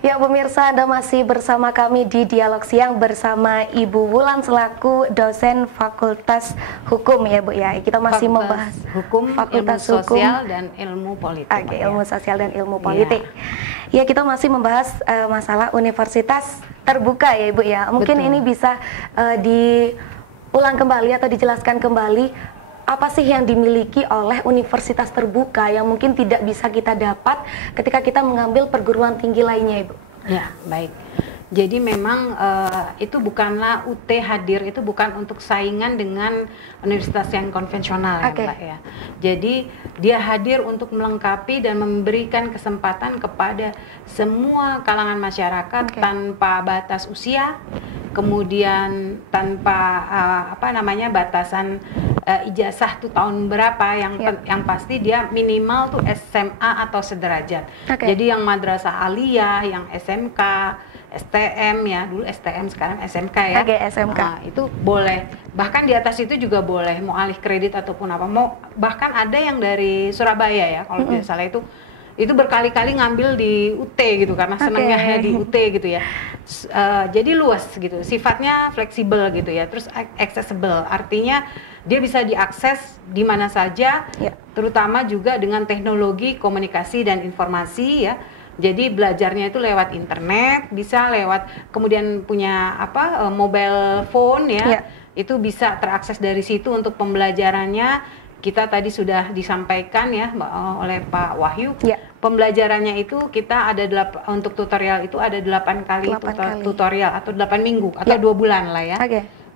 Ya pemirsa, Anda masih bersama kami di Dialog Siang bersama Ibu Wulan selaku dosen Fakultas Hukum ya Bu ya. Kita masih membahas Fakultas Ilmu Sosial dan Ilmu Politik. Oke, Ilmu Sosial dan Ilmu Politik. Ya, kita masih membahas masalah universitas terbuka ya Ibu ya. Mungkin ini bisa diulang kembali atau dijelaskan kembali apa sih yang dimiliki oleh universitas terbuka yang mungkin tidak bisa kita dapat ketika kita mengambil perguruan tinggi lainnya, Ibu? Ya, baik. Jadi memang itu bukanlah UT hadir, itu bukan untuk saingan dengan universitas yang konvensional ya, Mbak ya. Jadi dia hadir untuk melengkapi dan memberikan kesempatan kepada semua kalangan masyarakat tanpa batas usia, kemudian tanpa batasan ijazah tuh tahun berapa, yang pasti dia minimal tuh SMA atau sederajat. Jadi yang madrasah aliyah, yang SMK, STM ya, dulu STM sekarang SMK ya. SMK. Nah, itu boleh. Bahkan di atas itu juga boleh, mau alih kredit ataupun apa. Bahkan ada yang dari Surabaya ya, kalau tidak salah itu berkali-kali ngambil di UT gitu karena senangnya di UT gitu ya. Jadi luas gitu, sifatnya fleksibel gitu ya. Terus accessible, artinya dia bisa diakses di mana saja, terutama juga dengan teknologi komunikasi dan informasi ya. Jadi belajarnya itu lewat internet, bisa lewat kemudian punya mobile phone ya. Itu bisa terakses dari situ untuk pembelajarannya. Kita tadi sudah disampaikan ya oleh Pak Wahyu. Pembelajarannya itu kita ada untuk tutorial itu ada 8 kali tutorial atau 8 minggu atau 2 bulan lah ya.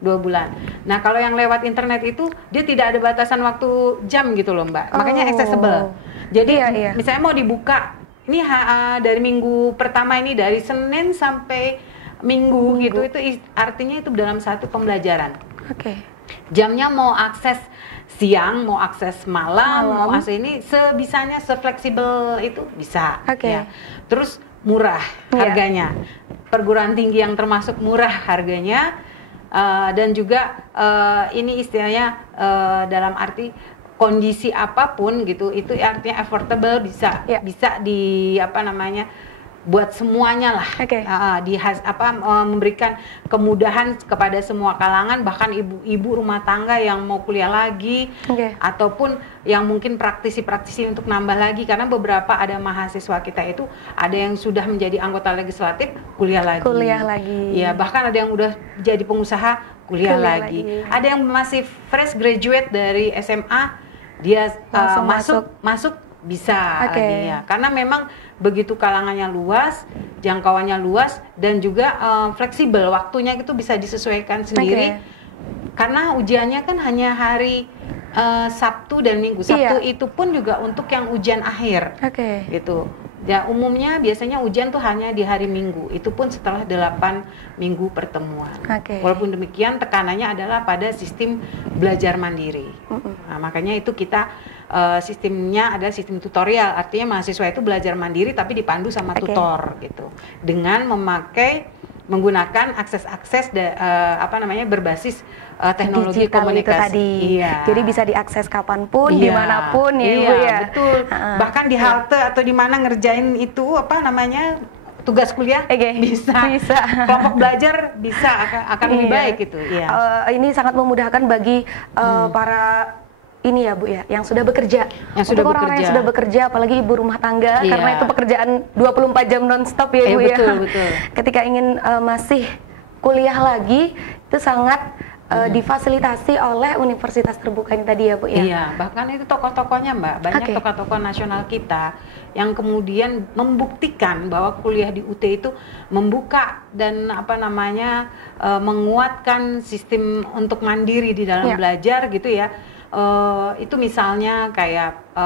2 bulan. Nah, kalau yang lewat internet itu dia tidak ada batasan waktu jam gitu loh, Mbak. Makanya accessible. Jadi misalnya mau dibuka ini dari minggu pertama ini dari Senin sampai Minggu gitu, itu artinya itu dalam satu pembelajaran. Jamnya mau akses siang, mau akses malam, mau akses ini sebisanya, sefleksibel itu bisa. Ya. Terus murah harganya. Perguruan tinggi yang termasuk murah harganya dan juga ini istilahnya dalam arti kondisi apapun gitu, itu artinya affordable, bisa di buat semuanya lah, memberikan kemudahan kepada semua kalangan, bahkan ibu-ibu rumah tangga yang mau kuliah lagi, ataupun yang mungkin praktisi-praktisi untuk nambah lagi, karena beberapa ada mahasiswa kita itu ada yang sudah menjadi anggota legislatif kuliah lagi, ya bahkan ada yang udah jadi pengusaha kuliah lagi. Ada yang masih fresh graduate dari SMA, dia masuk bisa ya. Karena memang begitu kalangannya luas, jangkauannya luas, dan juga fleksibel, waktunya itu bisa disesuaikan sendiri. Karena ujiannya kan hanya hari Sabtu dan Minggu. Sabtu itu pun juga untuk yang ujian akhir gitu. Ya, umumnya biasanya ujian tuh hanya di hari Minggu, itu pun setelah 8 minggu pertemuan. Walaupun demikian tekanannya adalah pada sistem belajar mandiri. Nah, makanya itu kita sistemnya adalah sistem tutorial, artinya mahasiswa itu belajar mandiri tapi dipandu sama tutor gitu. Dengan menggunakan akses berbasis teknologi digital komunikasi itu tadi. Jadi bisa diakses kapanpun, dimanapun ya Ibu ya. Betul. Bahkan di halte atau di mana ngerjain itu tugas kuliah bisa. Kelompok belajar bisa akan lebih baik gitu. Ini sangat memudahkan bagi para ini ya Bu ya, yang sudah bekerja. Untuk orang-orang yang sudah bekerja, apalagi ibu rumah tangga, karena itu pekerjaan 24 jam non-stop ya Ibu ya. Betul. Ketika ingin masih kuliah lagi, itu sangat difasilitasi oleh universitas terbuka ini tadi ya Bu ya. Iya, bahkan itu tokoh-tokohnya Mbak, banyak tokoh-tokoh nasional kita yang kemudian membuktikan bahwa kuliah di UT itu membuka dan menguatkan sistem untuk mandiri di dalam belajar gitu ya. Itu misalnya kayak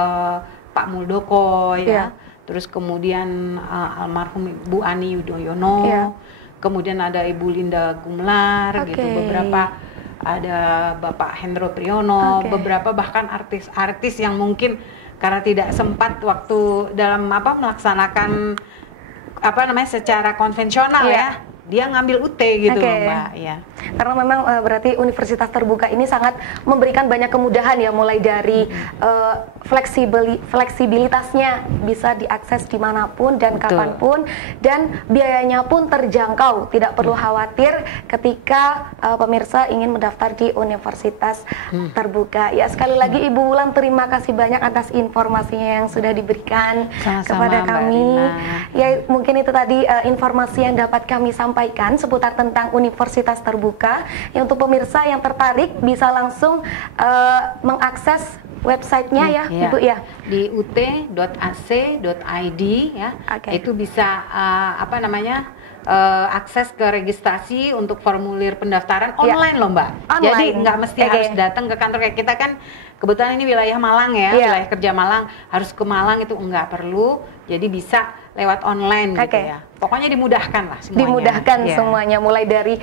Pak Muldoko ya, terus kemudian almarhum Ibu Ani Yudhoyono, kemudian ada Ibu Linda Gumlar gitu, beberapa ada Bapak Hendro Priyono, beberapa bahkan artis-artis yang mungkin karena tidak sempat waktu dalam melaksanakan secara konvensional ya, dia ngambil UT gitu loh Mbak ya. Karena memang berarti universitas terbuka ini sangat memberikan banyak kemudahan ya, mulai dari fleksibilitasnya bisa diakses dimanapun dan kapanpun, dan biayanya pun terjangkau, tidak perlu khawatir ketika pemirsa ingin mendaftar di universitas terbuka. Ya, sekali lagi Ibu Wulan, terima kasih banyak atas informasinya yang sudah diberikan kepada kami. Ya, mungkin itu tadi informasi yang dapat kami sampaikan seputar tentang universitas terbuka. Ya, untuk pemirsa yang tertarik bisa langsung mengakses websitenya ya, Ibu ya, di ut.ac.id ya. Itu bisa akses ke registrasi untuk formulir pendaftaran online loh Mbak. Jadi nggak mesti harus datang ke kantor. Kayak kita kan kebetulan ini wilayah Malang ya, wilayah kerja Malang, harus ke Malang itu nggak perlu. Jadi bisa lewat online gitu ya. Pokoknya dimudahkan lah semuanya. Dimudahkan semuanya, mulai dari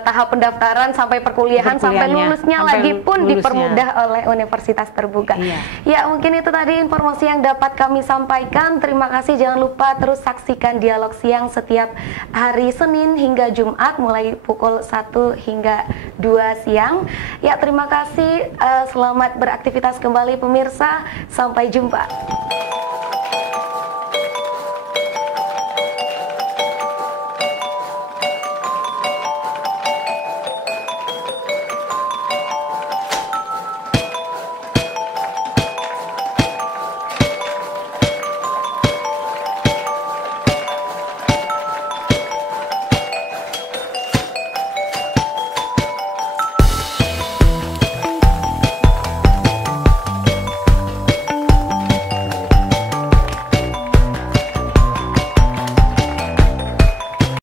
tahap pendaftaran sampai perkuliahan sampai lulusnya lagi pun dipermudah oleh universitas terbuka. Ya, mungkin itu tadi informasi yang dapat kami sampaikan. Terima kasih, jangan lupa terus saksikan Dialog Siang setiap hari Senin hingga Jumat mulai pukul 1 hingga 2 siang. Ya, terima kasih, selamat beraktivitas kembali pemirsa, sampai jumpa.